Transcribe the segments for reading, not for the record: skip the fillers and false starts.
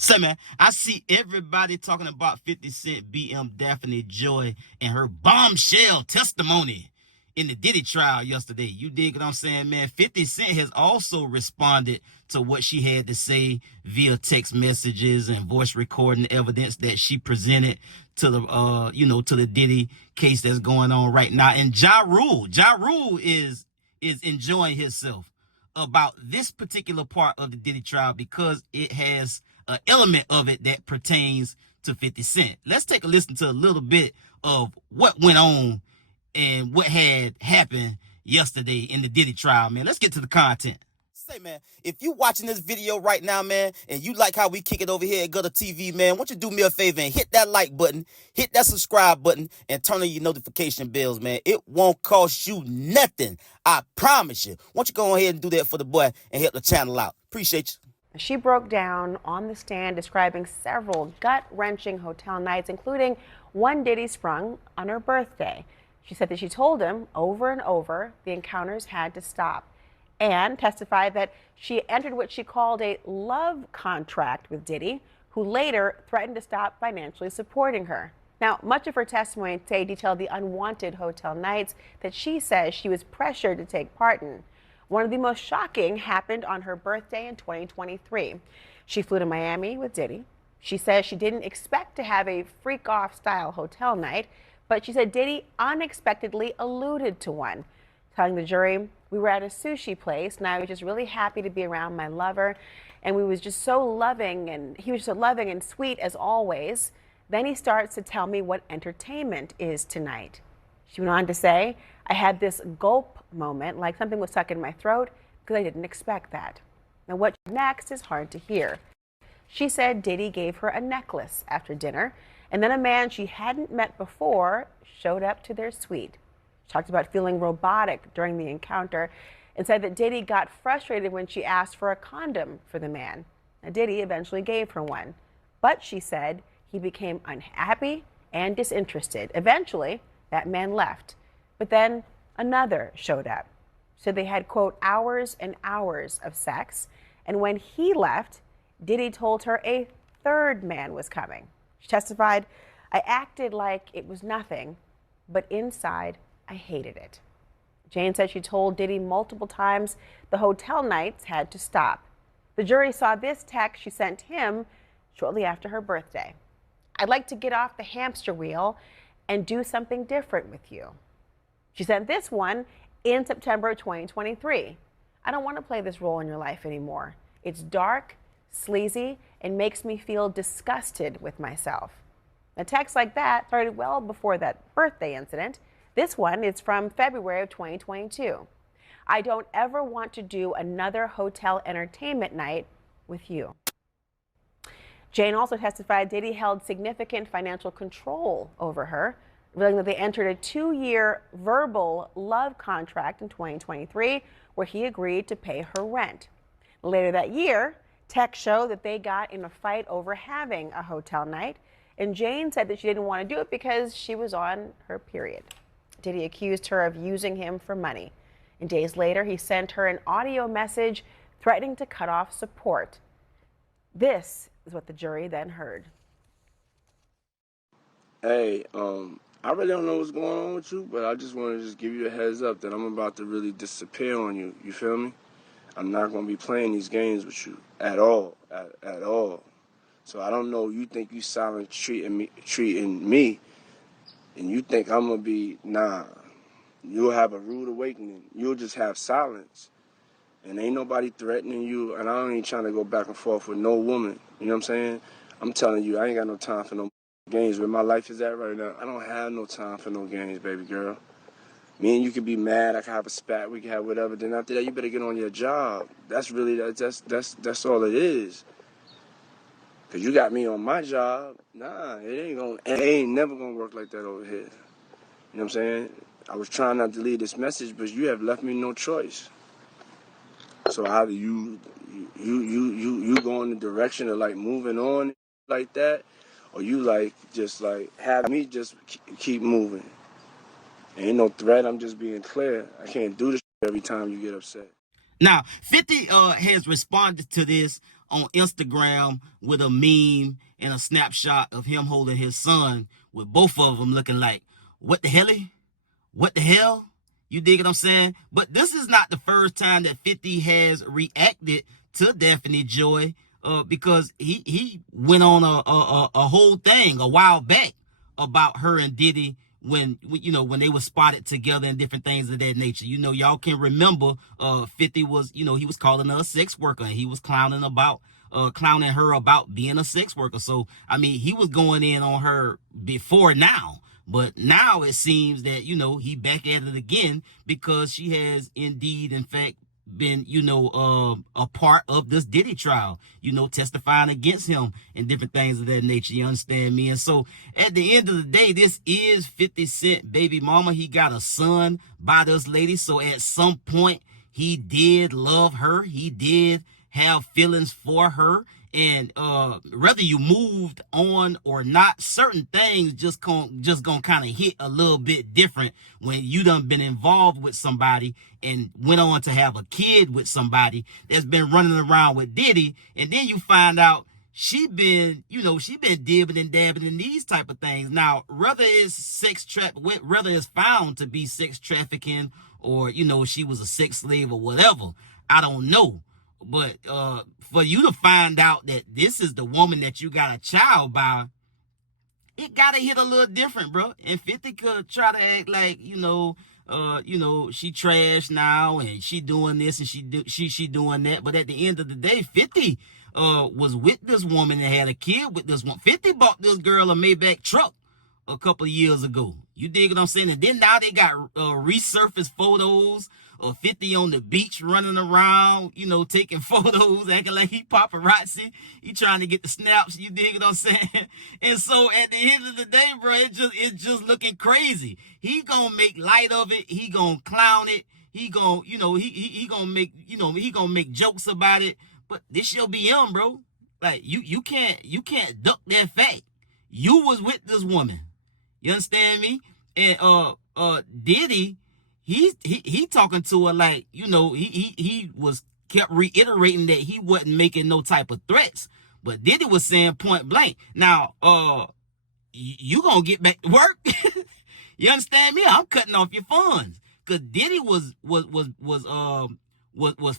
So, man, I see everybody talking about 50 Cent BM Daphne Joy and her bombshell testimony in the Diddy trial yesterday. You dig what I'm saying, man? 50 Cent has also responded to what she had to say via text messages and voice recording evidence that she presented to the, to the Diddy case that's going on right now. And Ja Rule is enjoying himself about this particular part of the Diddy trial because it has an element of it that pertains to 50 Cent. Let's take a listen to a little bit of what went on and what had happened yesterday in the Diddy trial, man. Let's get to the content. Say, man, if you watching this video right now, man, and you like how we kick it over here at GuddaTV, man, why don't you do me a favor and hit that like button, hit that subscribe button, and turn on your notification bells, man. It won't cost you nothing. I promise you. Why don't you go ahead and do that for the boy and help the channel out? Appreciate you. She broke down on the stand describing several gut-wrenching hotel nights, including one Diddy sprung on her birthday. She said that she told him over and over the encounters had to stop, and testified that she entered what she called a love contract with Diddy, who later threatened to stop financially supporting her. Now, much of her testimony today detailed the unwanted hotel nights that she says she was pressured to take part in. One of the most shocking happened on her birthday in 2023. She flew to Miami with Diddy. She says she didn't expect to have a freak-off style hotel night, but she said Diddy unexpectedly alluded to one, telling the jury, "We were at a sushi place and I was just really happy to be around my lover, and we was just so loving, and he was so loving and sweet as always. Then he starts to tell me what entertainment is tonight." She went on to say, "I had this gulp moment, like something was stuck in my throat, because I didn't expect that." Now, what next is hard to hear. She said Diddy gave her a necklace after dinner, and then a man she hadn't met before showed up to their suite. She talked about feeling robotic during the encounter and said that Diddy got frustrated when she asked for a condom for the man. Now, Diddy eventually gave her one, but she said he became unhappy and disinterested. Eventually, that man left, but then another showed up. So they had, quote, hours and hours of sex, and when he left, Diddy told her a third man was coming. She testified, "I acted like it was nothing, but inside, I hated it." Jane said she told Diddy multiple times the hotel nights had to stop. The jury saw this text she sent him shortly after her birthday. "I'd like to get off the hamster wheel and do something different with you." She sent this one in September 2023. "I don't want to play this role in your life anymore. It's dark, sleazy, and makes me feel disgusted with myself." A text like that started well before that birthday incident. This one is from February of 2022. "I don't ever want to do another hotel entertainment night with you." Jane also testified Diddy held significant financial control over her, revealing that they entered a 2-year verbal love contract in 2023 where he agreed to pay her rent. Later that year, texts show that they got in a fight over having a hotel night, and Jane said that she didn't want to do it because she was on her period. Diddy accused her of using him for money, and days later he sent her an audio message threatening to cut off support. This is what the jury then heard. Hey, I really don't know what's going on with you, but I just want to just give you a heads up that I'm about to really disappear on you. You feel me? I'm not going to be playing these games with you at all, at all. So I don't know, you think you silent treating me, and you think I'm going to be, nah. You'll have a rude awakening. You'll just have silence. And ain't nobody threatening you, and I ain't trying to go back and forth with no woman. You know what I'm saying? I'm telling you, I ain't got no time for no games. Where my life is at right now, I don't have no time for no games, baby girl. Me and you can be mad, I can have a spat, we can have whatever. Then after that, you better get on your job. That's really, that's all it is. Cause you got me on my job. Nah, it ain't never gonna work like that over here. You know what I'm saying? I was trying not to leave this message, but you have left me no choice. So either you go in the direction of like moving on like that, or you like just like have me just keep moving. Ain't no threat. I'm just being clear. I can't do this every time you get upset. Now, 50 has responded to this on Instagram with a meme and a snapshot of him holding his son with both of them looking like, what the hell? What the hell? You dig what I'm saying? But this is not the first time that 50 has reacted to Daphne Joy, because he went on a whole thing a while back about her and Diddy when they were spotted together and different things of that nature. Y'all can remember 50 was, he was calling her a sex worker, and he was clowning her about being a sex worker. So, I mean, he was going in on her before now. But now it seems that, he back at it again because she has indeed, in fact, been, a part of this Diddy trial, testifying against him and different things of that nature. You understand me? And so at the end of the day, this is 50 Cent baby mama. He got a son by this lady. So at some point, he did love her. He did have feelings for her. And whether you moved on or not, certain things just gonna kind of hit a little bit different when you done been involved with somebody and went on to have a kid with somebody that's been running around with Diddy, and then you find out she been dibbing and dabbing in these type of things. Now, whether it's found to be sex trafficking or she was a sex slave or whatever, I don't know. But for you to find out that this is the woman that you got a child by, it gotta hit a little different, bro. And 50 could try to act like, she trash now and she doing this and she doing that. But at the end of the day, 50 was with this woman and had a kid with this one. 50 bought this girl a Maybach truck a couple of years ago. You dig what I'm saying? And then now they got resurfaced photos of 50 on the beach running around, taking photos, acting like he paparazzi. He trying to get the snaps. You dig what I'm saying? And so at the end of the day, bro, it's just looking crazy. He gonna make light of it. He gonna clown it. He gonna, he gonna make, he gonna make jokes about it. But this your BM, bro. Like you can't duck that fact. You was with this woman. You understand me? And Diddy, he talking to her like, he was kept reiterating that he wasn't making no type of threats. But Diddy was saying point blank, now you gonna get back to work. You understand me? I'm cutting off your funds. Cause Diddy was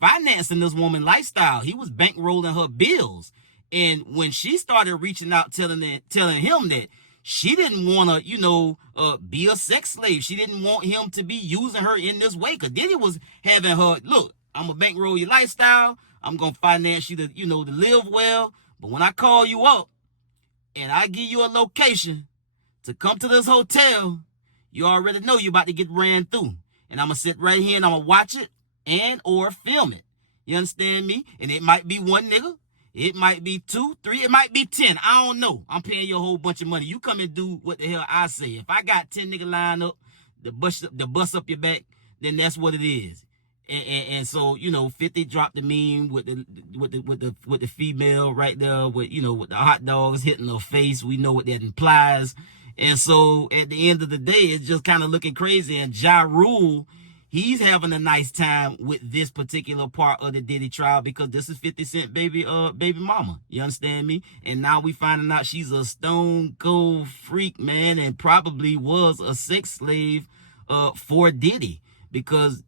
financing this woman lifestyle. He was bankrolling her bills. And when she started reaching out telling him that she didn't want to, be a sex slave. She didn't want him to be using her in this way. Because Diddy was having her, look, I'm going to bankroll your lifestyle. I'm going to finance you to, to live well. But when I call you up and I give you a location to come to this hotel, you already know you're about to get ran through. And I'm going to sit right here and I'm going to watch it and or film it. You understand me? And it might be one nigga. It might be 2, 3, it might be 10. I don't know. I'm paying you a whole bunch of money. You come and do what the hell I say. If I got 10 niggas lined up to bust up your back, then that's what it is. And so 50 dropped the meme with the female right there with with the hot dogs hitting her face. We know what that implies. And so at the end of the day, it's just kind of looking crazy. And Ja Rule, he's having a nice time with this particular part of the Diddy trial because this is 50 Cent baby mama. You understand me? And now we finding out she's a stone cold freak, man, and probably was a sex slave for Diddy, because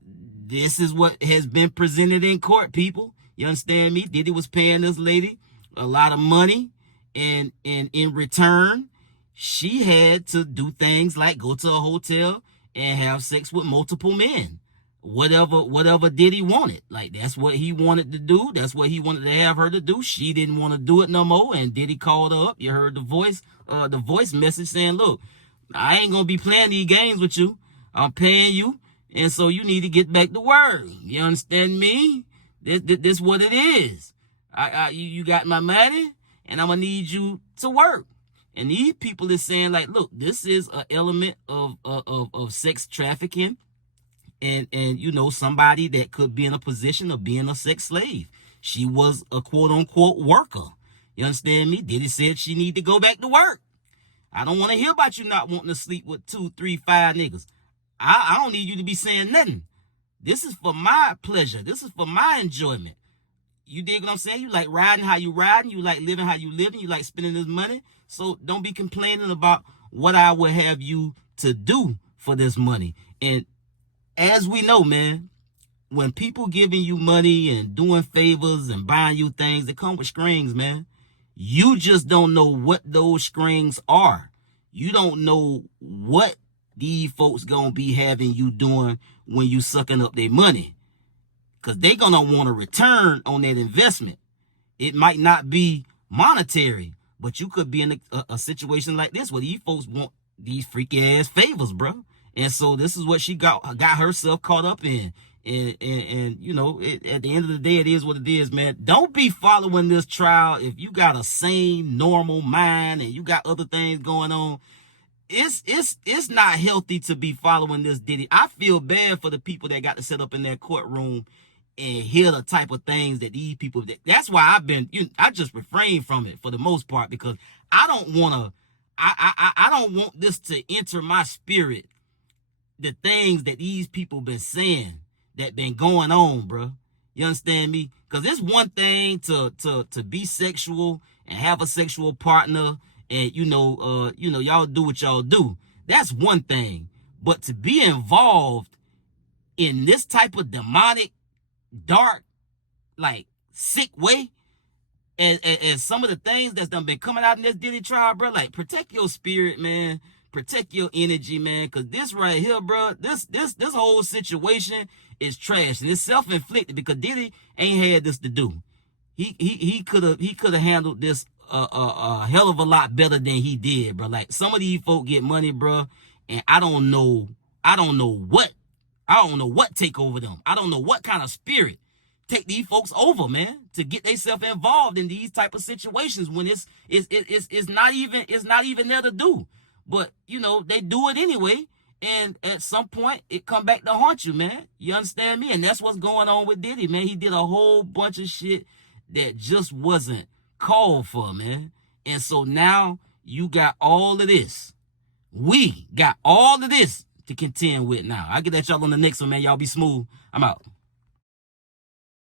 this is what has been presented in court, people. You understand me? Diddy was paying this lady a lot of money, and in return, she had to do things like go to a hotel and have sex with multiple men. Whatever Diddy wanted. Like, that's what he wanted to do. That's what he wanted to have her to do. She didn't want to do it no more, and Diddy called her up. You heard the voice message saying, look, I ain't gonna be playing these games with you. I'm paying you, and so you need to get back to work. You understand me? This what it is. You got my money, and I'm gonna need you to work. And these people is saying, like, look, this is an element of sex trafficking, and somebody that could be in a position of being a sex slave. She was a quote unquote worker. You understand me? Diddy said she need to go back to work. I don't want to hear about you not wanting to sleep with 2, 3, 5 niggas. I don't need you to be saying nothing. This is for my pleasure. This is for my enjoyment. You dig what I'm saying? You like riding how you riding. You like living how you living. You like spending this money. So don't be complaining about what I would have you to do for this money. And as we know, man, when people giving you money and doing favors and buying you things, they come with strings, man. You just don't know what those strings are. You don't know what these folks gonna be having you doing when you sucking up their money. Because they gonna want a return on that investment. It might not be monetary, but you could be in a situation like this where these folks want these freaky ass favors, bro. And so this is what she got herself caught up in. And you know, at the end of the day, it is what it is, man. Don't be following this trial if you got a sane, normal mind and you got other things going on. It's not healthy to be following this Diddy. I feel bad for the people that got to sit up in that courtroom and hear the type of things that these people. That's why I just refrain from it for the most part, because I don't want to. I don't want this to enter my spirit. The things that these people been saying that been going on, bro. You understand me? Because it's one thing to be sexual and have a sexual partner, and y'all do what y'all do. That's one thing. But to be involved in this type of demonic, dark, like sick way, and some of the things that's done been coming out in this Diddy trial, bro, like protect your spirit, man. Protect your energy, man, because this right here, bro, this whole situation is trash, and it's self-inflicted because Diddy ain't had this to do. He could have handled this a hell of a lot better than he did, bro. Like some of these folk get money, bro, and I don't know what take over them. I don't know what kind of spirit take these folks over, man, to get themselves involved in these type of situations when it's not even there to do. But, you know, they do it anyway. And at some point, it come back to haunt you, man. You understand me? And that's what's going on with Diddy, man. He did a whole bunch of shit that just wasn't called for, man. And so now you got all of this. We got all of this to contend with now. I'll get at y'all on the next one, man. Y'all be smooth. I'm out.